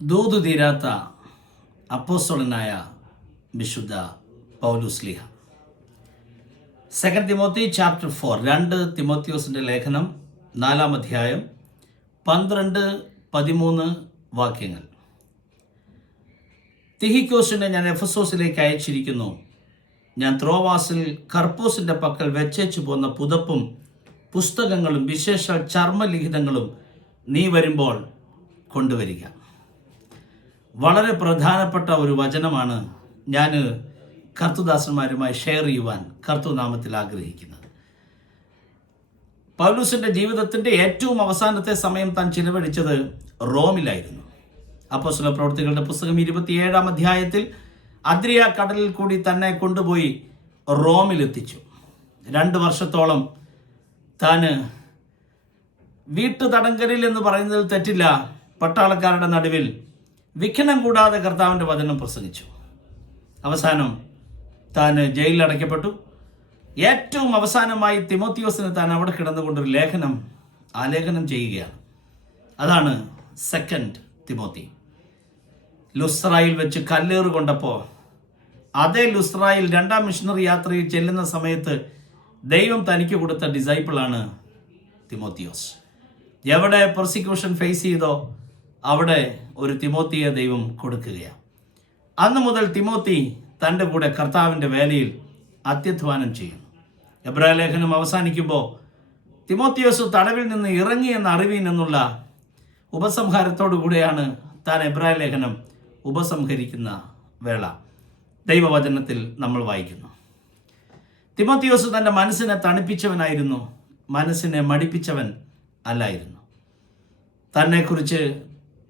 ദൂതു തീരാത്ത അപ്പോസ്തലനായ വിശുദ്ധ പൗലോസ്ലീഹ. 2 തിമോത്തി ചാപ്റ്റർ 4, 2 തിമോത്തിയോസിൻ്റെ ലേഖനം 4-ാം അധ്യായം 12-13 വാക്യങ്ങൾ. തിഹിക്കോസിനെ ഞാൻ എഫെസോസിലേക്ക് അയച്ചിരിക്കുന്നു. ഞാൻ ത്രോവാസിൽ കർപ്പോസിൻ്റെ പക്കൽ വെച്ചേച്ചു പോന്ന പുതപ്പും പുസ്തകങ്ങളും വിശേഷ ചർമ്മലിഖിതങ്ങളും നീ വരുമ്പോൾ കൊണ്ടുവരിക. വളരെ പ്രധാനപ്പെട്ട ഒരു വചനമാണ് ഞാൻ കർത്തൃദാസന്മാരുമായി ഷെയർ ചെയ്യുവാൻ കർത്തൃനാമത്തിൽ ആഗ്രഹിക്കുന്നത്. പൗലോസിൻ്റെ ജീവിതത്തിൻ്റെ ഏറ്റവും അവസാനത്തെ സമയം താൻ ചിലവഴിച്ചത് റോമിലായിരുന്നു. അപ്പോസ്തല പ്രവൃത്തികളുടെ പുസ്തകം 27-ാം അധ്യായത്തിൽ അദ്രിയ കടലിൽ കൂടി തന്നെ കൊണ്ടുപോയി റോമിലെത്തിച്ചു. 2 വർഷത്തോളം താൻ വീട്ടുതടങ്കലിൽ എന്ന് പറയുന്നതിൽ തെറ്റില്ല, പട്ടാളക്കാരുടെ നടുവിൽ വിഘ്നം കൂടാതെ കർത്താവിൻ്റെ വചനം പ്രസംഗിച്ചു. അവസാനം താൻ ജയിലിൽ അടയ്ക്കപ്പെട്ടു. ഏറ്റവും അവസാനമായി തിമോത്തിയോസിന് താൻ അവിടെ കിടന്നുകൊണ്ടൊരു ആലേഖനം ചെയ്യുകയാണ്. അതാണ് 2 തിമോത്തി. ലുസ്ത്രയിൽ വെച്ച് കല്ലേറ് കൊണ്ടപ്പോൾ അതേ ലുസ്ത്രയിൽ 2-ാം മിഷണറി യാത്രയിൽ ചെല്ലുന്ന സമയത്ത് ദൈവം തനിക്ക് കൊടുത്ത ഡിസൈപ്പിളാണ് തിമോത്തിയോസ്. എവിടെ പ്രോസിക്യൂഷൻ ഫേസ് ചെയ്തോ അവിടെ ഒരു തിമോത്തിയെ ദൈവം കൊടുക്കുകയാണ്. അന്ന് മുതൽ തിമോത്തി തൻ്റെ കൂടെ കർത്താവിൻ്റെ വേലയിൽ അത്യധ്വാനം ചെയ്യുന്നു. എബ്രായ ലേഖനം അവസാനിക്കുമ്പോൾ തിമോത്തിയോസ് തടവിൽ നിന്ന് ഇറങ്ങിയെന്ന് അറിവീൻ എന്നുള്ള ഉപസംഹാരത്തോടു കൂടെയാണ് താൻ എബ്രായ ലേഖനം ഉപസംഹരിക്കുന്ന വേള ദൈവവചനത്തിൽ നമ്മൾ വായിക്കുന്നു. തിമോത്തിയോസ് തൻ്റെ മനസ്സിനെ തണുപ്പിച്ചവനായിരുന്നു, മനസ്സിനെ മടിപ്പിച്ചവൻ അല്ലായിരുന്നു. തന്നെക്കുറിച്ച്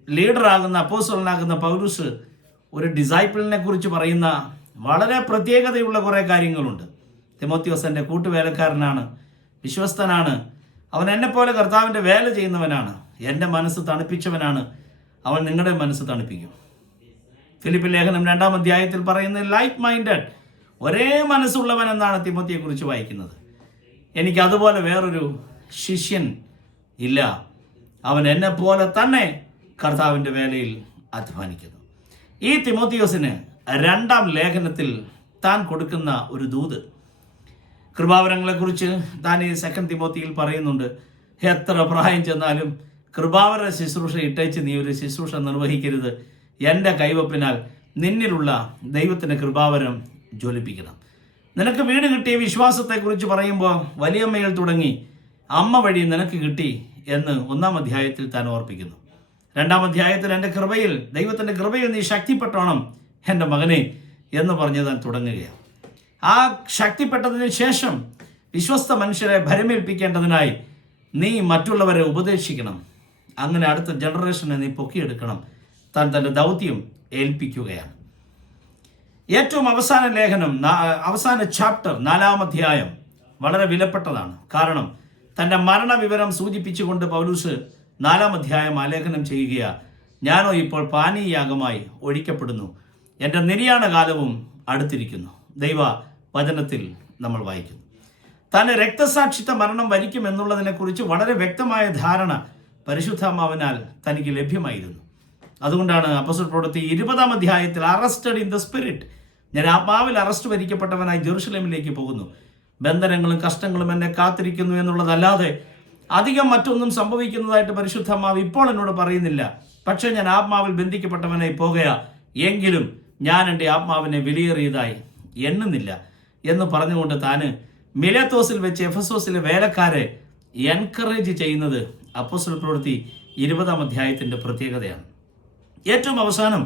ലീഡറാകുന്ന അപ്പോസ്തലനാകുന്ന പൗലോസ് ഒരു ഡിസൈപ്പിളിനെ കുറിച്ച് പറയുന്ന വളരെ പ്രത്യേകതയുള്ള കുറേ കാര്യങ്ങളുണ്ട്. തിമോത്തിയോസ് എൻ്റെ കൂട്ടുവേലക്കാരനാണ്, വിശ്വസ്തനാണ്, അവൻ എന്നെപ്പോലെ കർത്താവിൻ്റെ വേല ചെയ്യുന്നവനാണ്, എൻ്റെ മനസ്സ് തണുപ്പിച്ചവനാണ്, അവൻ നിങ്ങളുടെ മനസ്സ് തണുപ്പിക്കും. ഫിലിപ്പിയർ ലേഖനം 2-ാം അധ്യായത്തിൽ പറയുന്നത് ലൈക്ക് മൈൻഡഡ്, ഒരേ മനസ്സുള്ളവൻ എന്നാണ് തിമോത്തിയെക്കുറിച്ച് വായിക്കുന്നത്. എനിക്ക് അതുപോലെ വേറൊരു ശിഷ്യൻ ഇല്ല, അവൻ എന്നെപ്പോലെ തന്നെ കർത്താവിൻ്റെ വേലയിൽ അധ്വാനിക്കുന്നു. ഈ തിമോത്തിയോസിന് 2-ാം ലേഖനത്തിൽ താൻ കൊടുക്കുന്ന ഒരു ദൂത്, കൃപാവരങ്ങളെക്കുറിച്ച് താൻ ഈ 2 തിമോത്തിയിൽ പറയുന്നുണ്ട്. എത്ര പ്രായം ചെന്നാലും കൃപാവര ശുശ്രൂഷ ഇട്ടേച്ച് നീ ഒരു ശുശ്രൂഷ നിർവഹിക്കരുത്. എൻ്റെ കൈവപ്പിനാൽ നിന്നിലുള്ള ദൈവത്തിൻ്റെ കൃപാവരം ജ്വലിപ്പിക്കണം. നിനക്ക് വീട് കിട്ടിയ വിശ്വാസത്തെക്കുറിച്ച് പറയുമ്പോൾ വലിയമ്മയിൽ തുടങ്ങി അമ്മ വഴി നിനക്ക് കിട്ടി എന്ന് 1-ാം അധ്യായത്തിൽ താൻ ഓർപ്പിക്കുന്നു. 2-ാം അധ്യായത്തിൽ എൻ്റെ കൃപയിൽ, ദൈവത്തിൻ്റെ കൃപയിൽ നീ ശക്തിപ്പെട്ടോണം എൻ്റെ മകനെ എന്ന് പറഞ്ഞ് താൻ തുടങ്ങുകയാണ്. ആ ശക്തിപ്പെട്ടതിന് ശേഷം വിശ്വസ്ത മനുഷ്യരെ ഭരമേൽപ്പിക്കേണ്ടതിനായി നീ മറ്റുള്ളവരെ ഉപദേശിക്കണം, അങ്ങനെ അടുത്ത ജനറേഷനെ നീ പൊക്കിയെടുക്കണം. താൻ തൻ്റെ ദൗത്യം ഏൽപ്പിക്കുകയാണ്. ഏറ്റവും അവസാന ലേഖനം, അവസാന ചാപ്റ്റർ 4-ാം അധ്യായം വളരെ വിലപ്പെട്ടതാണ്. കാരണം തൻ്റെ മരണവിവരം സൂചിപ്പിച്ചുകൊണ്ട് പൗലോസ് 4-ാം അധ്യായം ആലേഖനം ചെയ്യുകയാണ്. ഞാനോ ഇപ്പോൾ പാനീയാഗമായി ഒഴിക്കപ്പെടുന്നു, എൻ്റെ നിര്യാണ കാലവും അടുത്തിരിക്കുന്നു. ദൈവ വചനത്തിൽ നമ്മൾ വായിക്കുന്നു. തന്നെ രക്തസാക്ഷിത്വ മരണം വരിക്കുമെന്നുള്ളതിനെക്കുറിച്ച് വളരെ വ്യക്തമായ ധാരണ പരിശുദ്ധാത്മാവിനാൽ തനിക്ക് ലഭ്യമായിരുന്നു. അതുകൊണ്ടാണ് അപ്പോസ്തല പ്രവൃത്തി 20-ാം അധ്യായത്തിൽ അറസ്റ്റഡ് ഇൻ ദ സ്പിരിറ്റ്, ഞാൻ ആത്മാവിൽ അറസ്റ്റ് വരിക്കപ്പെട്ടവനായി ജെറുസലേമിലേക്ക് പോകുന്നു, ബന്ധനങ്ങളും കഷ്ടങ്ങളും എന്നെ കാത്തിരിക്കുന്നു എന്നുള്ളതല്ലാതെ അധികം മറ്റൊന്നും സംഭവിക്കുന്നതായിട്ട് പരിശുദ്ധാത്മാവ് ഇപ്പോൾ എന്നോട് പറയുന്നില്ല. പക്ഷേ ഞാൻ ആത്മാവിൽ ബന്ധിക്കപ്പെട്ടവനായി പോകുക, എങ്കിലും ഞാൻ എൻ്റെ ആത്മാവിനെ വിലയേറിയതായി എണ്ണുന്നില്ല എന്ന് പറഞ്ഞുകൊണ്ട് താൻ മിലേത്തോസിൽ വെച്ച് എഫെസോസിലെ വേലക്കാരെ എൻകറേജ് ചെയ്യുന്നത് അപ്പോസ്തല പ്രവൃത്തി 20-ാം അധ്യായത്തിൻ്റെ പ്രത്യേകതയാണ്. ഏറ്റവും അവസാനം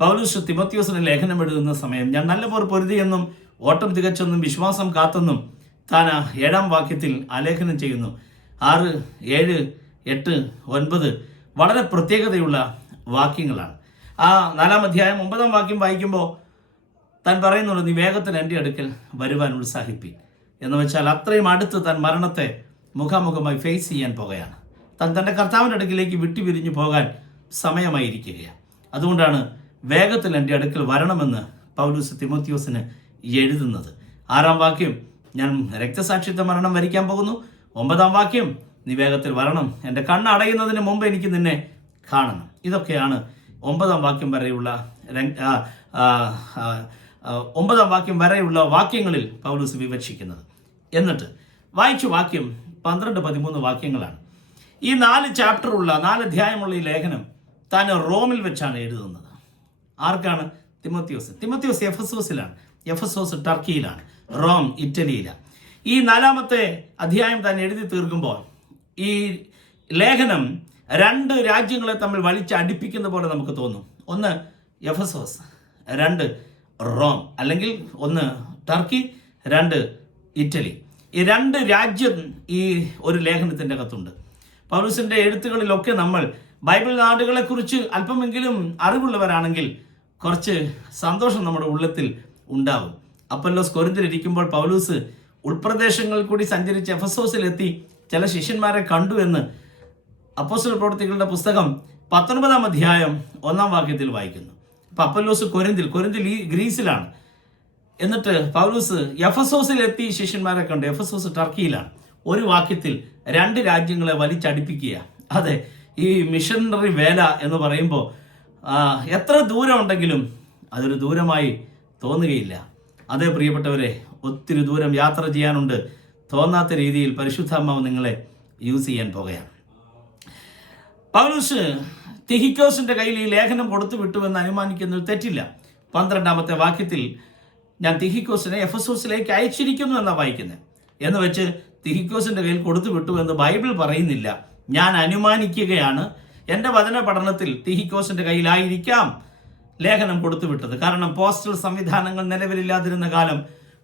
പൗലോസ് തിമോത്തിയോസിന് ലേഖനം എഴുതുന്ന സമയം ഞാൻ നല്ലപോലെ പൊരുതിയെന്നും ഓട്ടം തികച്ചെന്നും വിശ്വാസം കാത്തെന്നും താൻ 7-ാം വാക്യത്തിൽ ആലേഖനം ചെയ്യുന്നു. 6, 7, 8, 9 വളരെ പ്രത്യേകതയുള്ള വാക്യങ്ങളാണ്. ആ 4-ാം അധ്യായം 9-ാം വാക്യം വായിക്കുമ്പോൾ താൻ പറയുന്നുണ്ട്, നീ വേഗത്തിൽ എൻ്റെ അടുക്കൽ വരുവാൻ ഉത്സാഹിപ്പിൻ എന്ന് വെച്ചാൽ അത്രയും അടുത്ത് താൻ മരണത്തെ മുഖാമുഖമായി ഫേസ് ചെയ്യാൻ പോകുകയാണ്. താൻ തൻ്റെ കർത്താവിൻ്റെ അടുക്കിലേക്ക് വിട്ടുപിരിഞ്ഞു പോകാൻ സമയമായിരിക്കുകയാണ്. അതുകൊണ്ടാണ് വേഗത്തിൽ എൻ്റെ അടുക്കൽ വരണമെന്ന് പൗലോസ് തിമോത്തിയോസിന് എഴുതുന്നത്. 6-ാം വാക്യം ഞാൻ രക്തസാക്ഷിത്വ മരണം വരിക്കാൻ പോകുന്നു. 9-ാം വാക്യം നീ വേഗത്തിൽ വരണം, എൻ്റെ കണ്ണ് അടയുന്നതിന് മുമ്പ് എനിക്ക് നിന്നെ കാണണം. ഇതൊക്കെയാണ് 9 വാക്യം വരെയുള്ള 9 വാക്യം വരെയുള്ള വാക്യങ്ങളിൽ പൗലോസ് വിവക്ഷിക്കുന്നത്. എന്നിട്ട് വായിച്ച വാക്യം 12-13 വാക്യങ്ങളാണ്. ഈ 4 ചാപ്റ്ററുള്ള 4 അധ്യായമുള്ള ഈ ലേഖനം താൻ റോമിൽ വെച്ചാണ് എഴുതുന്നത്. ആർക്കാണ്? തിമോത്തിയോസ് എഫസോസിലാണ്. എഫസോസ് ടർക്കിയിലാണ്, റോം ഇറ്റലിയിലാണ്. ഈ 4-ാമത്തെ അധ്യായം താൻ എഴുതി തീർക്കുമ്പോൾ ഈ ലേഖനം 2 രാജ്യങ്ങളെ തമ്മിൽ വലിച്ചടിപ്പിക്കുന്ന പോലെ നമുക്ക് തോന്നും. 1 എഫസോസ്, 2 റോം, അല്ലെങ്കിൽ 1 ടർക്കി, 2 ഇറ്റലി. ഈ 2 രാജ്യം ഈ ഒരു ലേഖനത്തിൻ്റെ അകത്തുണ്ട്. പൗലോസിൻ്റെ എഴുത്തുകളിലൊക്കെ നമ്മൾ ബൈബിൾ നാടുകളെക്കുറിച്ച് അല്പമെങ്കിലും അറിവുള്ളവരാണെങ്കിൽ കുറച്ച് സന്തോഷം നമ്മുടെ ഉള്ളത്തിൽ ഉണ്ടാവും. അപ്പൊല്ലോസ് കൊരിന്തിലിരിക്കുമ്പോൾ പൗലോസ് ഉൾപ്രദേശങ്ങളിൽ കൂടി സഞ്ചരിച്ച് എഫസോസിലെത്തി ചില ശിഷ്യന്മാരെ കണ്ടു എന്ന് അപ്പോസ്തല പ്രവൃത്തികളുടെ പുസ്തകം 19-ാം അധ്യായം 1-ാം വാക്യത്തിൽ വായിക്കുന്നു. അപ്പം അപ്പൊല്ലോസ് കൊരിന്തിൽ ഈ ഗ്രീസിലാണ്. എന്നിട്ട് പൗലോസ് എഫസോസിലെത്തി ശിഷ്യന്മാരെ കണ്ടു. എഫസോസ് ടർക്കിയിലാണ്. ഒരു വാക്യത്തിൽ 2 രാജ്യങ്ങളെ വലിച്ചടിപ്പിക്കുക. അതെ, ഈ മിഷനറി വേല എന്ന് പറയുമ്പോൾ എത്ര ദൂരം ഉണ്ടെങ്കിലും അതൊരു ദൂരമായി തോന്നുകയില്ല. അതേ പ്രിയപ്പെട്ടവരെ, ഒത്തിരി ദൂരം യാത്ര ചെയ്യാനുണ്ട്. തോന്നാത്ത രീതിയിൽ പരിശുദ്ധാത്മാവ് നിങ്ങളെ യൂസ് ചെയ്യാൻ പോകുകയാണ്. പൗലോസ് തിഹിക്കോസിൻ്റെ കയ്യിൽ ഈ ലേഖനം കൊടുത്തു വിട്ടുവെന്ന് അനുമാനിക്കുന്നത് തെറ്റില്ല. 12-ാമത്തെ വാക്യത്തിൽ ഞാൻ തിഹിക്കോസിനെ എഫസോസിലേക്ക് അയച്ചിരിക്കുന്നു എന്നാണ് വായിക്കുന്നത്. എന്ന് വെച്ച് തിഹിക്കോസിൻ്റെ കയ്യിൽ കൊടുത്തു വിട്ടു എന്ന് ബൈബിൾ പറയുന്നില്ല. ഞാൻ അനുമാനിക്കുകയാണ്. എൻ്റെ വചന പഠനത്തിൽ തിഹിക്കോസിൻ്റെ കയ്യിലായിരിക്കാം ലേഖനം കൊടുത്തു വിട്ടത്. കാരണം പോസ്റ്റൽ സംവിധാനങ്ങൾ നിലവിലില്ലാതിരുന്ന കാലം,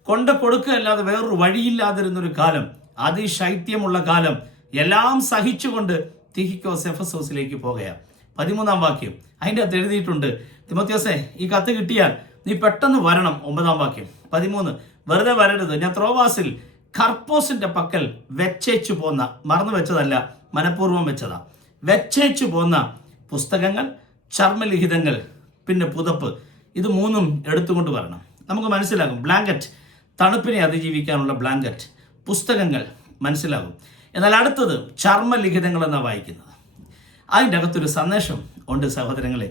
കൊണ്ട് കൊടുക്കുകയല്ലാതെ വേറൊരു വഴിയില്ലാതിരുന്നൊരു കാലം, അതിശൈത്യമുള്ള കാലം, എല്ലാം സഹിച്ചുകൊണ്ട് തിഹിക്കോസ് എഫസോസിലേക്ക് പോകുകയാണ്. 13-ാം വാക്യം അതിൻ്റെ അകത്ത് എഴുതിയിട്ടുണ്ട്, തിമോത്തിയോസേ, ഈ കത്ത് കിട്ടിയാൽ നീ പെട്ടെന്ന് വരണം. 9-ാം വാക്യം 13, വെറുതെ വരരുത്. ഞാൻ ത്രോവാസിൽ കർപ്പോസിന്റെ പക്കൽ വെച്ചേച്ചു പോന്ന, മറന്നു വെച്ചതല്ല, മനഃപൂർവ്വം വെച്ചതാ, വെച്ചേച്ചു പോന്ന പുസ്തകങ്ങൾ, ചർമ്മലിഖിതങ്ങൾ, പിന്നെ പുതപ്പ്, ഇത് 3ഉം എടുത്തുകൊണ്ട് വരണം. നമുക്ക് മനസ്സിലാകും. ബ്ലാങ്കറ്റ്, തണുപ്പിനെ അതിജീവിക്കാനുള്ള ബ്ലാങ്കറ്റ്. പുസ്തകങ്ങൾ മനസ്സിലാകും. എന്നാൽ അടുത്തത് ചർമ്മലിഖിതങ്ങൾ എന്നാണ് വായിക്കുന്നത്. അതിൻ്റെ അകത്തൊരു സന്ദേശം ഉണ്ട് സഹോദരങ്ങളെ.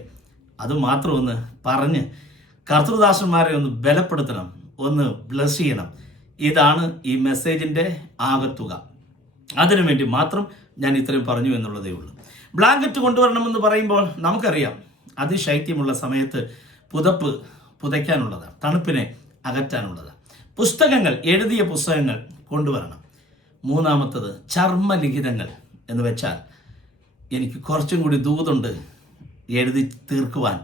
അത് മാത്രം ഒന്ന് പറഞ്ഞ് കർത്തൃദാസന്മാരെ ഒന്ന് ബലപ്പെടുത്തണം, ഒന്ന് ബ്ലസ് ചെയ്യണം. ഇതാണ് ഈ മെസ്സേജിൻ്റെ ആകത്തുക. അതിനുവേണ്ടി മാത്രം ഞാൻ ഇത്രയും പറഞ്ഞു എന്നുള്ളതേ ഉള്ളൂ. ബ്ലാങ്കറ്റ് കൊണ്ടുവരണമെന്ന് പറയുമ്പോൾ നമുക്കറിയാം, അതിശൈത്യമുള്ള സമയത്ത് പുതപ്പ് പുതയ്ക്കാനുള്ളതാണ്, തണുപ്പിനെ അകറ്റാനുള്ളതാണ്. പുസ്തകങ്ങൾ, എഴുതിയ പുസ്തകങ്ങൾ കൊണ്ടുവരണം. 3-ാമത്തത് ചർമ്മലിഖിതങ്ങൾ എന്ന് വെച്ചാൽ എനിക്ക് കുറച്ചും കൂടി ദൂതുണ്ട് എഴുതി തീർക്കുവാൻ.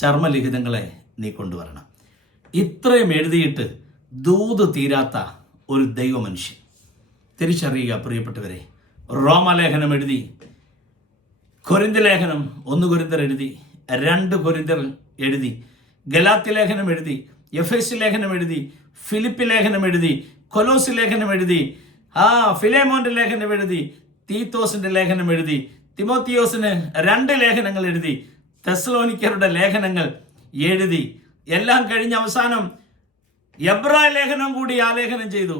ചർമ്മലിഖിതങ്ങളെ നീ കൊണ്ടുവരണം. ഇത്രയും എഴുതിയിട്ട് ദൂത് തീരാത്ത ഒരു ദൈവമനുഷ്യൻ. തിരിച്ചറിയുക പ്രിയപ്പെട്ടവരെ. റോമലേഖനം എഴുതി, കൊരിന്ത് ലേഖനം 1 കൊരിന്ത്യർ എഴുതി, 2 കൊരിന്ത്യർ എഴുതി, ഗലാത്യ ലേഖനം എഴുതി, എഫേസ്യ ലേഖനം എഴുതി, ഫിലിപ്പി ലേഖനം എഴുതി, കൊലോസി ലേഖനം എഴുതി, ഫിലേമോന്റെ ലേഖനം എഴുതി, തീത്തോസിന്റെ ലേഖനം എഴുതി, തിമോത്തിയോസിന് 2 ലേഖനങ്ങൾ എഴുതി, തെസ്സലോനിക്കരുടെ ലേഖനങ്ങൾ എഴുതി, എല്ലാം കഴിഞ്ഞ അവസാനം എബ്രായ ലേഖനം കൂടി ആലേഖനം ചെയ്തു.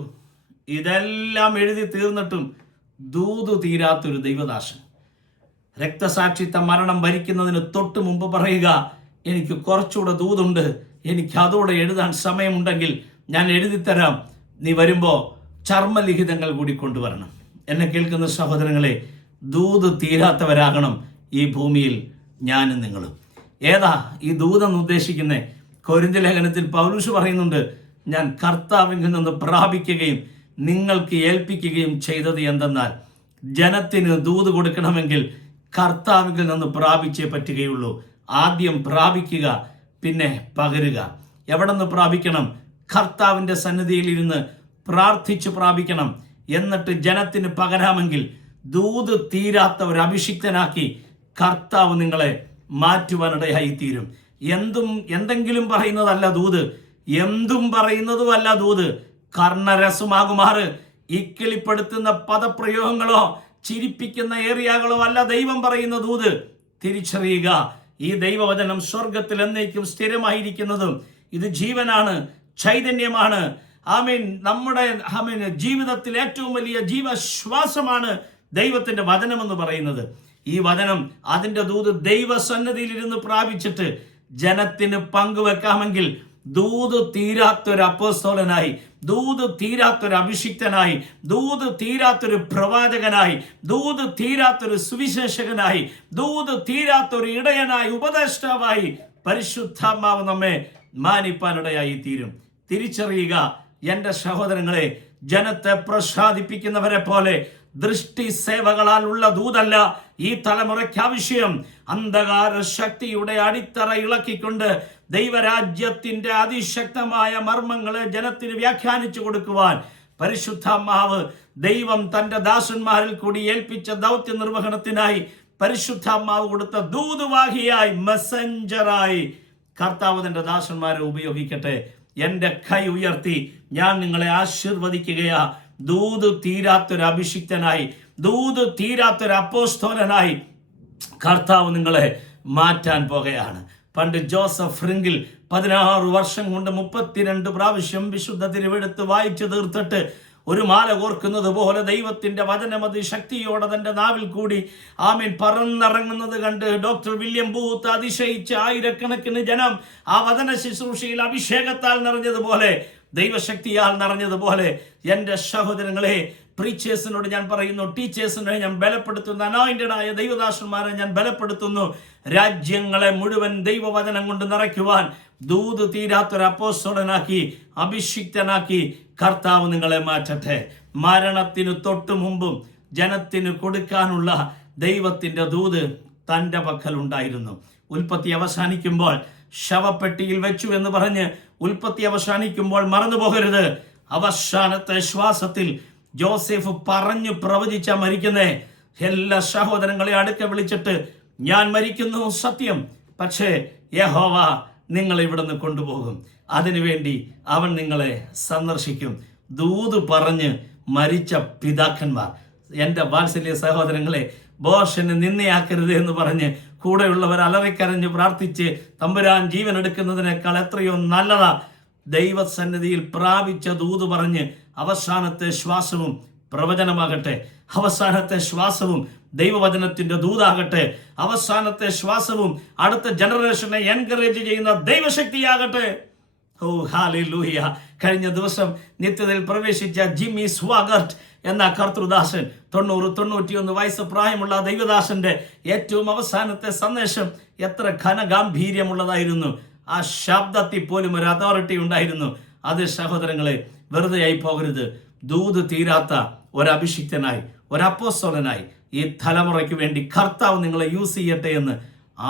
ഇതെല്ലാം എഴുതി തീർന്നിട്ടും ദൂതു തീരാത്തൊരു ദൈവദാസൻ. രക്തസാക്ഷിത്വ മരണം ഭരിക്കുന്നതിന് തൊട്ട് മുമ്പ് പറയുക, എനിക്ക് കുറച്ചുകൂടെ ദൂതുണ്ട്, എനിക്ക് അതോടെ എഴുതാൻ സമയമുണ്ടെങ്കിൽ ഞാൻ എഴുതിത്തരാം, നീ വരുമ്പോൾ ചർമ്മലിഖിതങ്ങൾ കൂടി കൊണ്ടുവരണം. എന്നെ കേൾക്കുന്ന സഹോദരങ്ങളെ, ദൂത് തീരാത്തവരാകണം ഈ ഭൂമിയിൽ ഞാനും നിങ്ങളും. ഏതാ ഈ ദൂതെന്ന് ഉദ്ദേശിക്കുന്നത്? കൊരിന്ത്യ ലേഖനത്തിൽ പൗലോസ് പറയുന്നുണ്ട്, ഞാൻ കർത്താവിൽ നിന്ന് പ്രാപിക്കുകയും നിങ്ങൾക്ക് ഏൽപ്പിക്കുകയും ചെയ്തത് എന്തെന്നാൽ, ജനത്തിന് ദൂത് കൊടുക്കണമെങ്കിൽ കർത്താവിൽ നിന്ന് പ്രാപിച്ചേ പറ്റുകയുള്ളൂ. ആദ്യം പ്രാപിക്കുക, പിന്നെ പകരുക. എവിടെ നിന്ന് പ്രാപിക്കണം? കർത്താവിൻ്റെ സന്നിധിയിൽ ഇരുന്ന് പ്രാർത്ഥിച്ച് പ്രാപിക്കണം. എന്നിട്ട് ജനത്തിന് പകരാമെങ്കിൽ ദൂത് തീരാത്ത ഒരു അഭിഷിക്തനാക്കി കർത്താവ് നിങ്ങളെ മാറ്റുവാനിടയായിത്തീരും. എന്തെങ്കിലും പറയുന്നതല്ല ദൂത്, എന്തും പറയുന്നതുമല്ല ദൂത്. കർണരസമാകുമാറ് ഇക്കിളിപ്പെടുത്തുന്ന പദപ്രയോഗങ്ങളോ ചിരിപ്പിക്കുന്ന ഏറിയകളോ അല്ല ദൈവം പറയുന്ന ദൂത്. തിരിച്ചറിയുക, ഈ ദൈവവചനം സ്വർഗത്തിൽ എന്നേക്കും സ്ഥിരമായിരിക്കുന്നതും ഇത് ജീവനാണ്, ചൈതന്യമാണ്. നമ്മുടെ ജീവിതത്തിൽ ഏറ്റവും വലിയ ജീവശ്വാസമാണ് ദൈവത്തിന്റെ വചനം എന്ന് പറയുന്നത്. ഈ വചനം അതിൻ്റെ ദൂത് ദൈവസന്നിധിയിലിരുന്ന് പ്രാപിച്ചിട്ട് ജനത്തിന് പങ്കുവെക്കാമെങ്കിൽ ദൂത് തീരാത്തൊരു അപ്പോസ്തലനായി, ദൂത് തീരാത്തൊരു അഭിഷിക്തനായി, ദൂത് തീരാത്തൊരു പ്രവാചകനായി, ദൂത് തീരാത്തൊരു സുവിശേഷകനായി, ദൂത് തീരാത്തൊരു ഇടയനായി, ഉപദേഷ്ടാവായി പരിശുദ്ധാത്മാവ് നമ്മെ മാനിപ്പാനിടയായി തീരും. തിരിച്ചറിയുക എൻ്റെ സഹോദരങ്ങളെ, ജനത്തെ പ്രസാദിപ്പിക്കുന്നവരെ പോലെ ദൃഷ്ടി സേവകളാൽ ഉള്ള ദൂതല്ല ഈ തലമുറയ്ക്ക് ആവശ്യം. അന്ധകാര ശക്തിയുടെ അടിത്തറ ഇളക്കിക്കൊണ്ട് ദൈവരാജ്യത്തിന്റെ അതിശക്തമായ മർമ്മങ്ങളെ ജനത്തിന് വ്യാഖ്യാനിച്ചു കൊടുക്കുവാൻ പരിശുദ്ധാത്മാവ് ദൈവം തന്റെ ദാസന്മാരിൽ കൂടി ഏൽപ്പിച്ച ദൗത്യ നിർവഹണത്തിനായി പരിശുദ്ധാത്മാവ് കൊടുത്ത ദൂതുവാഹിയായി, മെസ്സഞ്ചറായി കർത്താവ് തന്റെ ദാസന്മാരെ ഉപയോഗിക്കട്ടെ. എൻ്റെ കൈ ഉയർത്തി ഞാൻ നിങ്ങളെ ആശീർവദിക്കുകയാ. ദൂത് തീരാത്തൊരു അഭിഷിക്തനായി, ദൂത് തീരാത്തൊരു അപ്പോസ്തലനായി കർത്താവ് നിങ്ങളെ മാറ്റാൻ പോകുകയാണ്. പണ്ട് ജോസഫ് ഫ്രിങ്കിൽ 16 വർഷം കൊണ്ട് 32 പ്രാവശ്യം വിശുദ്ധ തിരുവെടുത്ത് വായിച്ചു തീർത്തിട്ട് ഒരു മാല കോർക്കുന്നത് പോലെ ദൈവത്തിന്റെ വചനം ശക്തിയോടെ തന്റെ നാവിൽ കൂടി ആമീൻ പറന്നിറങ്ങുന്നത് കണ്ട് ഡോക്ടർ വില്യം ബൂത്ത് അതിശയിച്ച് ആയിരക്കണക്കിന് ജനം ആ വചന ശുശ്രൂഷയിൽ അഭിഷേകത്താൽ നിറഞ്ഞതുപോലെ, ദൈവശക്തിയാൽ നിറഞ്ഞതുപോലെ എൻ്റെ സഹോദരങ്ങളെ, പ്രീച്ചേഴ്സിനോട് ഞാൻ പറയുന്നു, ടീച്ചേഴ്സിനെ ഞാൻ ബലപ്പെടുത്തുന്നു, അനോയിന്റഡായ ദൈവദാസന്മാരെ ഞാൻ ബലപ്പെടുത്തുന്നു. രാജ്യങ്ങളെ മുഴുവൻ ദൈവവചനം കൊണ്ട് നിറയ്ക്കുവാൻ ദൂത് തീരാത്തൊരു അപ്പോസ്തലനാക്കി, അഭിഷിക്തനാക്കി കർത്താവ് നിങ്ങളെ മാറ്റട്ടെ. മരണത്തിനു തൊട്ടു മുമ്പും ജനത്തിന് കൊടുക്കാനുള്ള ദൈവത്തിന്റെ ദൂത് തൻ്റെ പക്കലുണ്ടായിരുന്നു. ഉൽപ്പത്തി അവസാനിക്കുമ്പോൾ ശവപ്പെട്ടിയിൽ വെച്ചു എന്ന് പറഞ്ഞ് ഉൽപ്പത്തി അവസാനിക്കുമ്പോൾ മറന്നു പോകരുത്. അവസാനത്തെ ശ്വാസത്തിൽ ജോസഫ് പറഞ്ഞു പ്രവചിച്ച മരിക്കുന്നേ. എല്ലാ സഹോദരങ്ങളെ അടുക്ക വിളിച്ചിട്ട്, ഞാൻ മരിക്കുന്നു സത്യം, പക്ഷേ യഹോവ നിങ്ങളെ ഇവിടുന്ന് കൊണ്ടുപോകും, അതിനുവേണ്ടി അവൻ നിങ്ങളെ സന്ദർശിക്കും. ദൂത് പറഞ്ഞ് മരിച്ച പിതാക്കന്മാർ, എൻ്റെ വാത്സല്യ സഹോദരങ്ങളെ, ബോഷന് നിന്നയാക്കരുത് എന്ന് പറഞ്ഞ് കൂടെയുള്ളവർ അലറിക്കരഞ്ഞ് പ്രാർത്ഥിച്ച് തമ്പുരാൻ ജീവൻ എടുക്കുന്നതിനേക്കാൾ എത്രയോ നല്ലതാ ദൈവസന്നിധിയിൽ പ്രാപിച്ച ദൂത് പറഞ്ഞ് അവസാനത്തെ ശ്വാസവും പ്രവചനമാകട്ടെ, അവസാനത്തെ ശ്വാസവും ദൈവവചനത്തിന്റെ ദൂതാകട്ടെ, അവസാനത്തെ ശ്വാസവും അടുത്ത ജനറേഷനെ എൻകറേജ് ചെയ്യുന്ന ദൈവശക്തിയാകട്ടെ. ഓ ഹല്ലേലൂയ. കഴിഞ്ഞ ദിവസം നിത്യതയിൽ പ്രവേശിച്ച ജിമ്മി സ്വാഗർട്ട് എന്ന കർത്തൃദാസൻ, 90-91 വയസ്സ് പ്രായമുള്ള ദൈവദാസന്റെ ഏറ്റവും അവസാനത്തെ സന്ദേശം എത്ര ഘനഗാംഭീര്യമുള്ളതായിരുന്നു. ആ ശബ്ദത്തിൽ പോലും ഒരു അതോറിറ്റി ഉണ്ടായിരുന്നു. അത് സഹോദരങ്ങളെ, വെറുതെ ആയി പോകരുത്. ദൂത് തീരാത്ത ഒരഭിഷിക്തനായി, ഒരപ്പോസ്തലനായി ഈ തലമുറയ്ക്ക് വേണ്ടി കർത്താവ് നിങ്ങളെ യൂസ് ചെയ്യട്ടെ എന്ന്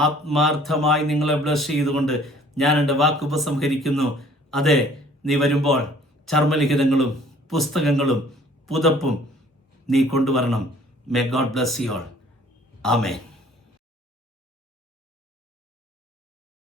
ആത്മാർത്ഥമായി നിങ്ങളെ ബ്ലസ് ചെയ്തുകൊണ്ട് ഞാൻ എൻ്റെ വാക്ക് ഉപസംഹരിക്കുന്നു. അതെ, നീ വരുമ്പോൾ ചർമ്മലിഖിതങ്ങളും പുസ്തകങ്ങളും പുതപ്പും നീ കൊണ്ടുവരണം. May God bless you all. Amen.